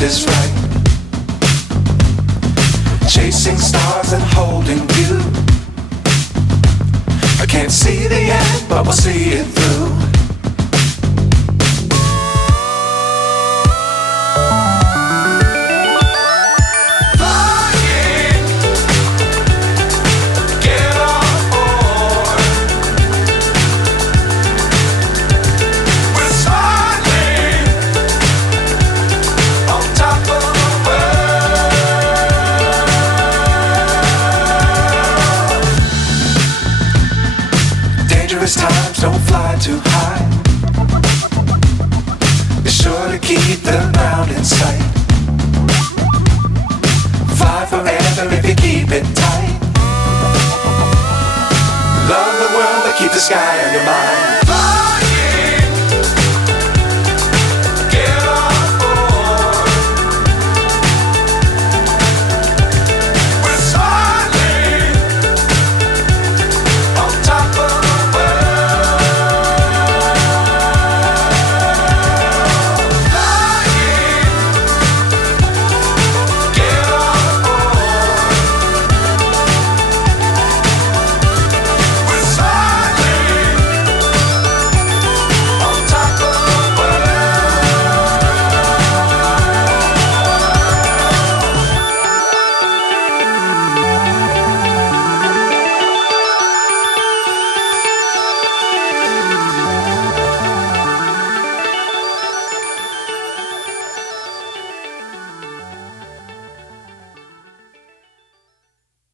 just is right. Chasing stars and holding you. I can't see the end, but we'll see it through. Times don't fly too high. Be sure to keep the ground in sight. Fly forever if you keep it tight. Love the world but keep the sky on your mind.